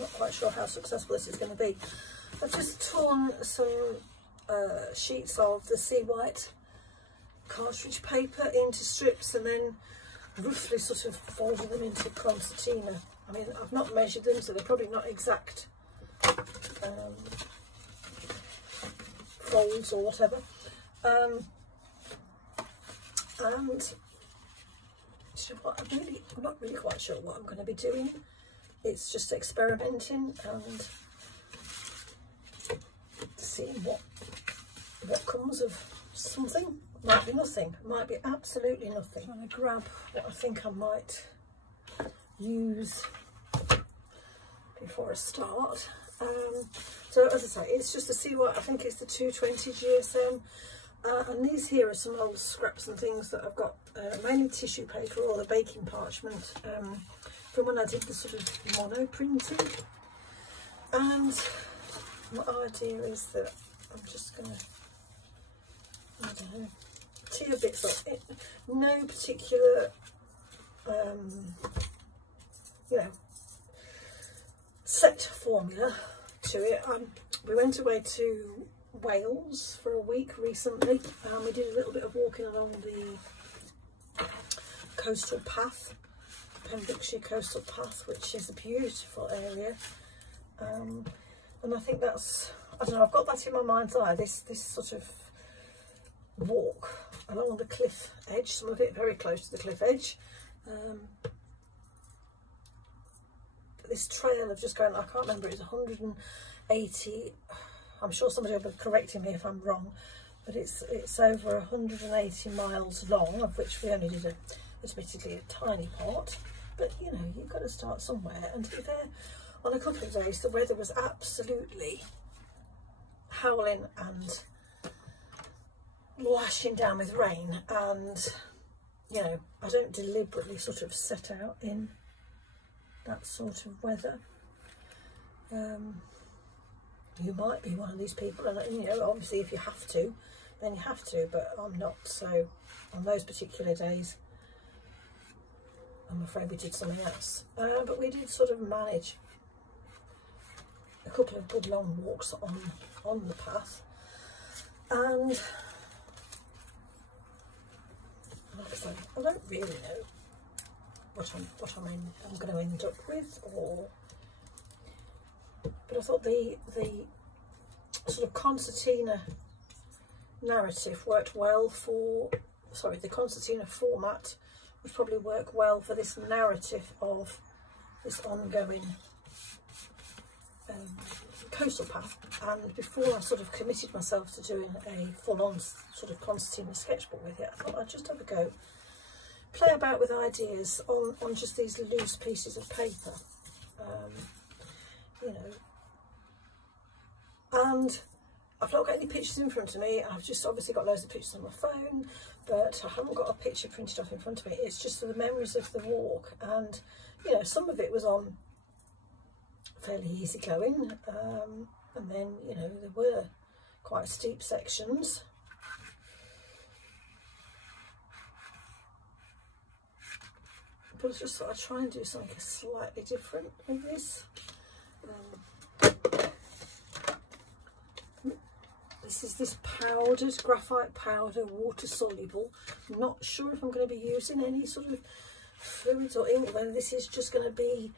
not quite sure how successful this is going to be. I've just torn some sheets of the sea white cartridge paper into strips and then roughly sort of folded them into concertina. I mean, I've not measured them, so they're probably not exact folds or whatever. And I'm not really quite sure what I'm going to be doing. It's just experimenting and seeing what comes of something. Might be nothing, might be absolutely nothing. I'm going to grab what I think I might use before I start. So as I say, it's just to see what I think it's the 220 GSM. And these here are some old scraps and things that I've got, mainly tissue paper or the baking parchment from when I did the sort of mono printing. And my idea is that I'm just going to, I don't know, tear bits of it. No particular, you know, set formula to it. We went away to Wales for a week recently, and we did a little bit of walking along the coastal path, Pembrokeshire coastal path, which is a beautiful area. And I think that's, I don't know, I've got that in my mind's eye, this sort of walk along the cliff edge, some of it very close to the cliff edge. This trail of just going, I can't remember, it's 180, I'm sure somebody will be correcting me if I'm wrong, but it's over 180 miles long, of which we only did admittedly a tiny part. But you know, you've got to start somewhere. And to be fair, on a couple of days the weather was absolutely howling and lashing down with rain, and you know, I don't deliberately sort of set out in that sort of weather. You might be one of these people, and you know, obviously if you have to, then you have to, but I'm not. So on those particular days, I'm afraid we did something else. But we did sort of manage a couple of good long walks on the path, and like I say, I don't really know what I'm going to end up with, but I thought the sort of concertina narrative worked well for, sorry, the concertina format would probably work well for this narrative of this ongoing coastal path. And before I sort of committed myself to doing a full-on sort of concertina sketchbook with it, I thought I'd just have a go, play about with ideas on just these loose pieces of paper, you know. And I've not got any pictures in front of me. I've just obviously got loads of pictures on my phone, but I haven't got a picture printed off in front of me. It's just the memories of the walk, and you know, some of it was on fairly easy going, and then you know, there were quite steep sections. But I just thought I'd try and do something slightly different with this. This is this powdered, graphite powder, water soluble. I'm not sure if I'm going to be using any sort of fluids or ink, whether this is just going to be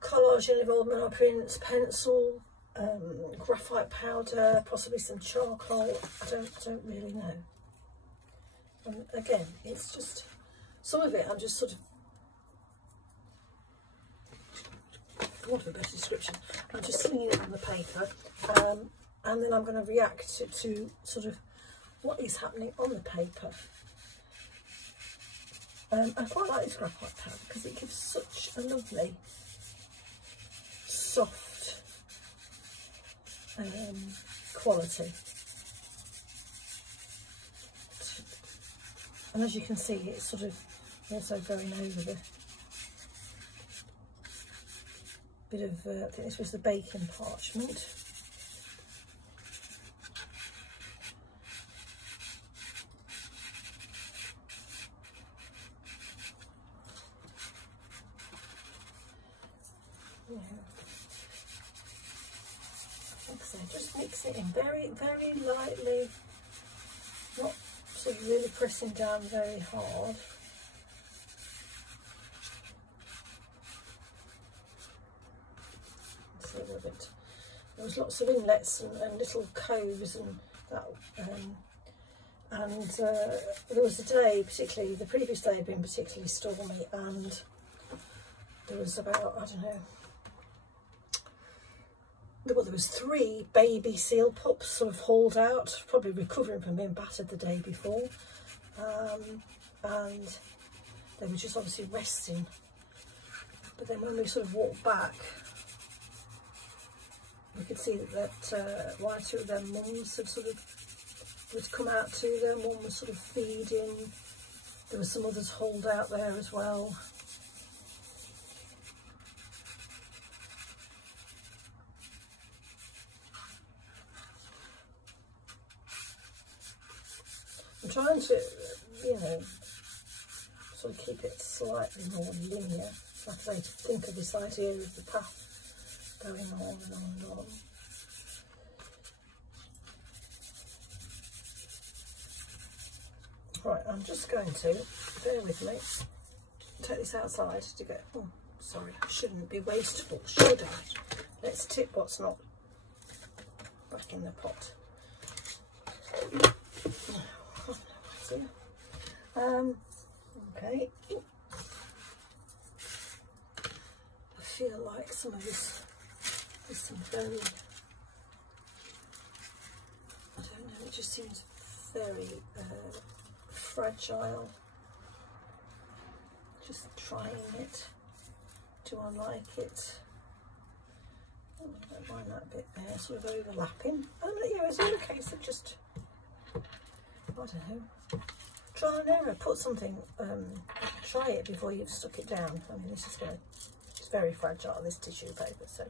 collage and evolved monoprints, pencil, graphite powder, possibly some charcoal. I don't really know. And again, it's just, some of it I'm just sort of, for want of a better description, I'm just slinging it on the paper, and then I'm going to react to sort of what is happening on the paper. I quite like this graphite powder because it gives such a lovely soft quality. And as you can see, it's sort of also going over the bit of, I think this was the baking parchment. you know, like I say, just mix it in very, very lightly, not sort of really pressing down very hard. See a little bit. There was lots of inlets and little coves and that. There was a day, particularly the previous day had been particularly stormy, and there was about, I don't know, well, there was 3 baby seal pups sort of hauled out, probably recovering from being battered the day before, and they were just obviously resting. But then when we sort of walked back, we could see that one or two of their mums had sort of would come out to them. One was sort of feeding. There were some others hauled out there as well. I'm trying to, you know, sort of keep it slightly more linear. Like I say, to think of this idea of the path going on and on and on. Right, I'm just going to, bear with me, take this outside to get, oh, sorry, shouldn't be wasteful, should I? Let's tip what's not back in the pot. Okay. I feel like some of this is some very, I don't know, it just seems very fragile. Just trying it. Do I like it? Oh, I don't mind that bit there, sort of overlapping. Yeah, it's all a case of just, I don't know, try and error. Put something, try it before you've stuck it down. I mean, this is going to, it's very fragile, this tissue paper, so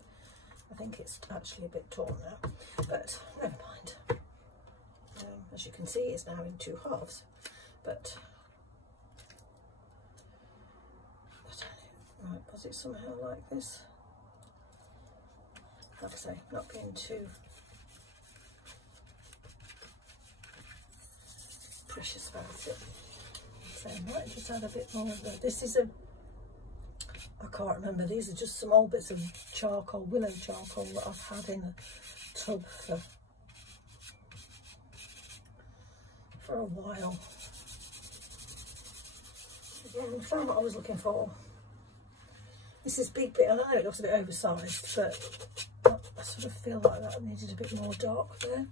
I think it's actually a bit torn now, but never mind. As you can see, it's now in 2 halves, but I don't know. Right, was it somehow like this? Like I say, not being too precious about it. So I might just add a bit more of that. This is a, I can't remember, these are just some old bits of charcoal, willow charcoal that I've had in a tub for a while. Again, I found what I was looking for. This is big bit, I know it looks a bit oversized, but I sort of feel like that needed a bit more dark there.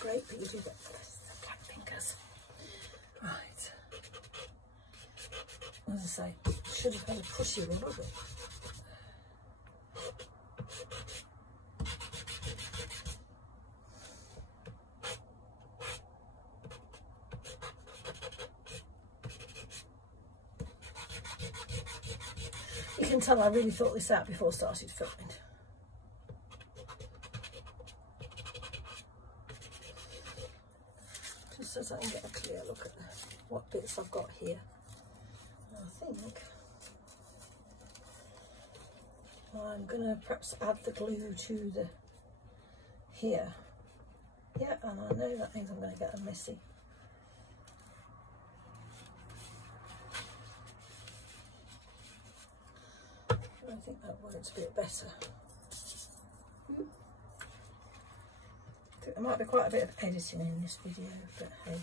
Great, but you do get the black fingers. Right. As I say, should have had a pushy rubber. You can tell I really thought this out before I started filming. So I can get a clear look at what bits I've got here. I think I'm going to perhaps add the glue to the here. Yeah, and I know that means I'm going to get a messy. I think that works a bit better. There might be quite a bit of editing in this video, but hey ho.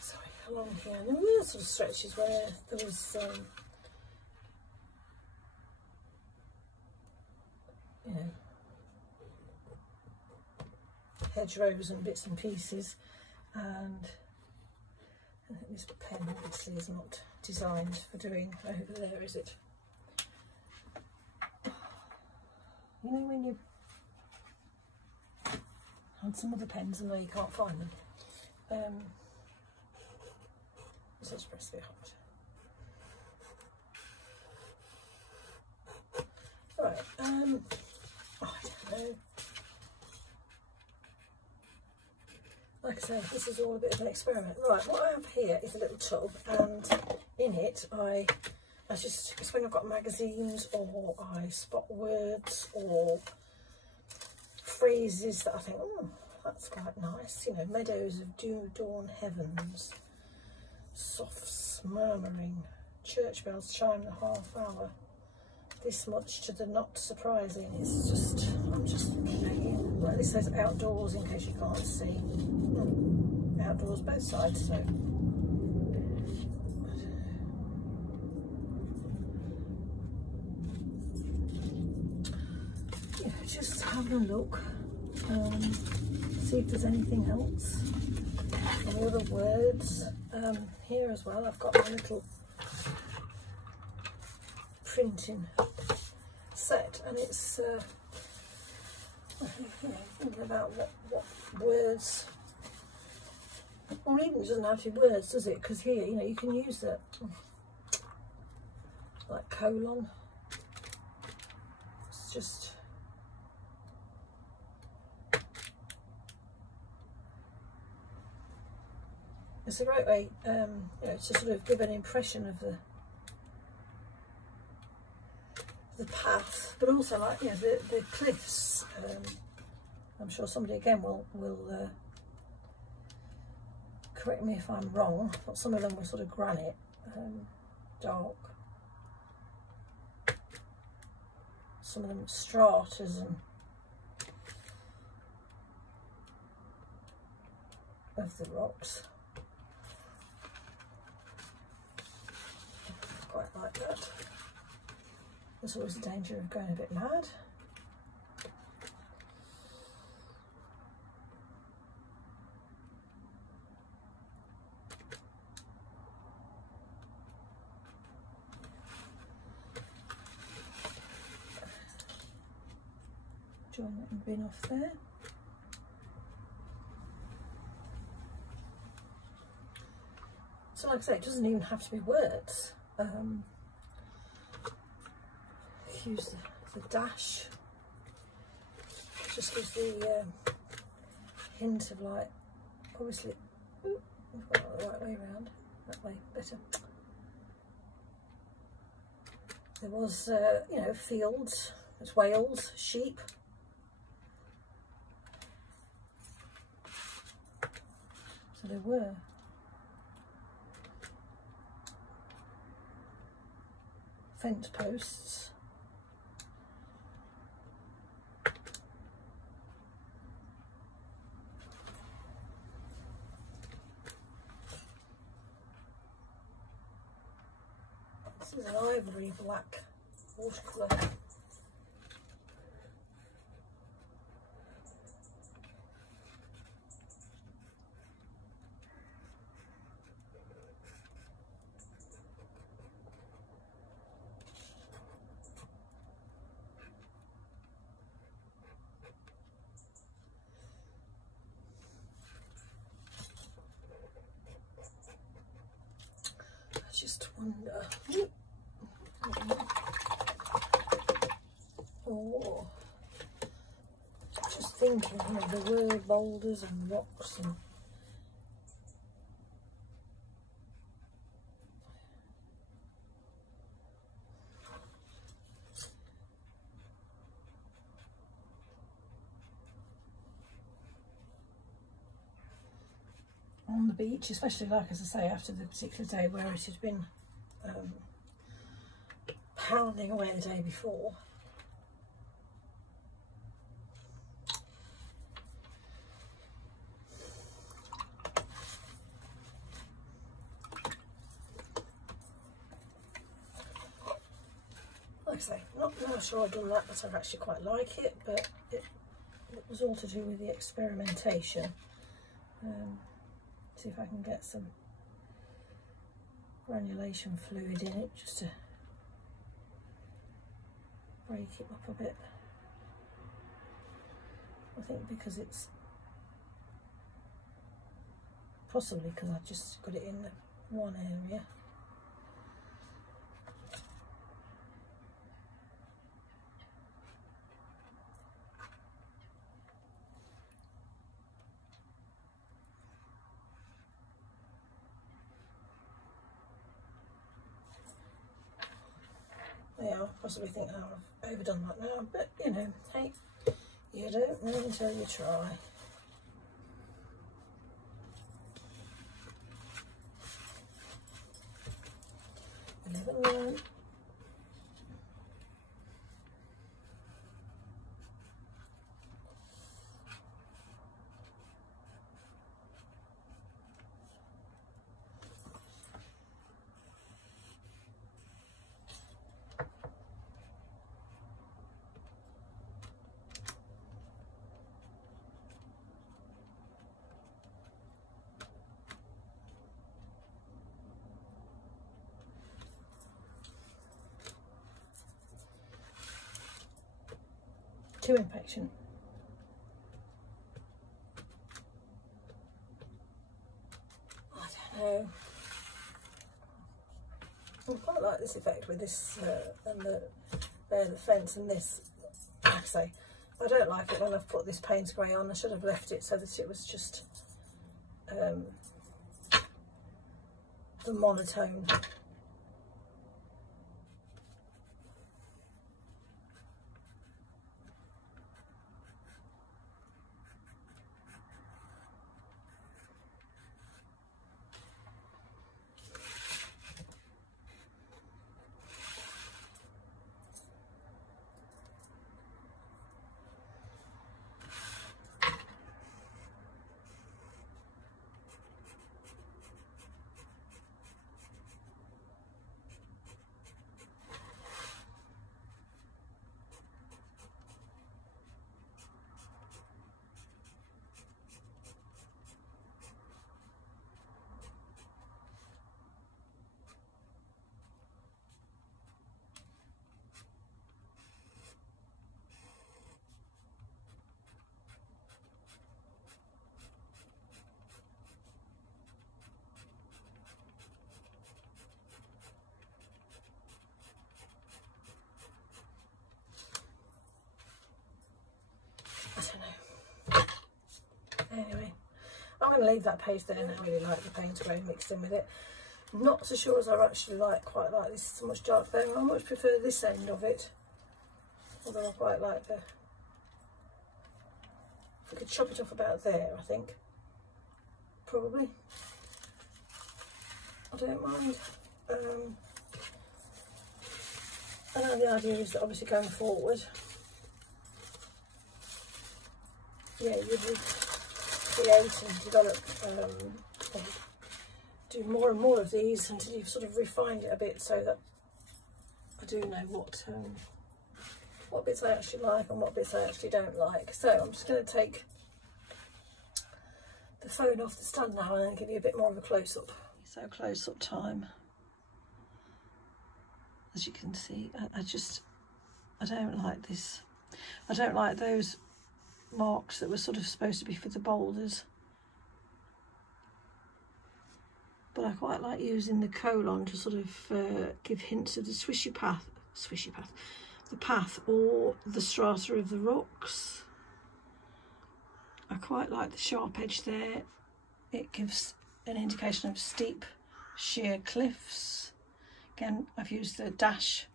Sorry, along here. And there were sort of stretches where there was, you know, hedgerows and bits and pieces, and I think this pen obviously is not designed for doing over there, is it? You know when you had some other pens and now you can't find them. This is supposed to be hot. Right, I don't know. Like I say, this is all a bit of an experiment. Right, what I have here is a little tub, and in it it's when I've got magazines or I spot words or phrases that I think, oh, that's quite nice. You know, meadows of dew dawn heavens, soft murmuring, church bells chime the half hour. This much to the not surprising. It's just, I'm just looking. Right, this says outdoors in case you can't see. Outdoors both sides, so. Yeah, just having a look. See if there's anything else. Any other words. Here as well, I've got my little printing set, and it's you know, thinking about what words, or even it doesn't have to be words, does it? Because here, you know, you can use that like colon. It's just it's a great way, you know, to sort of give an impression of the path, but also, like, you know, the cliffs. I'm sure somebody again will correct me if I'm wrong, but some of them were sort of granite, dark. Some of them stratas and of the rocks. Quite like that. There's always a danger of going a bit mad. Join that and bin off there. So like I say, it doesn't even have to be words. Use the dash. It just gives the hint of, like, obviously, ooh, we've got it the right way around, that way better. There was, you know, fields, there's Wales, sheep. So there were. Fence posts. This is an ivory black watercolour. I just wonder. Oh, just thinking, you know, there were boulders and rocks and on the beach, especially, like, as I say, after the particular day where it had been pounding away the day before. Like I say, not sure I've done that, but I actually quite like it, but it was all to do with the experimentation. See if I can get some granulation fluid in it just to break it up a bit. I think because it's possibly because I just got it in one area. Yeah, I possibly think I've overdone that now, but you know, hey, you don't know until you try. You never learn. Too impatient. I don't know. I quite like this effect with this and the fence and this. Like I say, I don't like it when I've put this Payne's grey on. I should have left it so that it was just the monotone. Anyway, I'm going to leave that page there. I really like the Payne's grey mixed in with it. Not so sure as I actually quite like this so much dark there. I much prefer this end of it. Although I quite like the... If I could chop it off about there, I think. Probably. I don't mind. I know the idea is that obviously going forward, yeah, you would create and develop, do more and more of these until you've sort of refined it a bit, so that I do know what bits I actually like and what bits I actually don't like. So I'm just going to take the phone off the stand now and then give you a bit more of a close-up. So close-up time. As you can see, I don't like this. I don't like those marks that were sort of supposed to be for the boulders. But I quite like using the colon to sort of give hints of the swishy path, the path or the strata of the rocks. I quite like the sharp edge there. It gives an indication of steep, sheer cliffs. Again, I've used the dash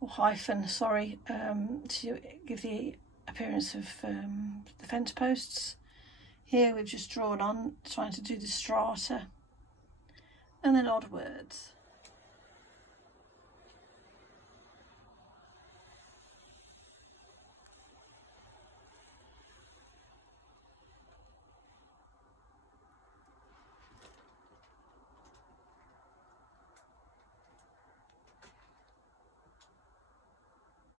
or hyphen, sorry, to give the appearance of the fence posts. Here we've just drawn on, trying to do the strata, and then odd words.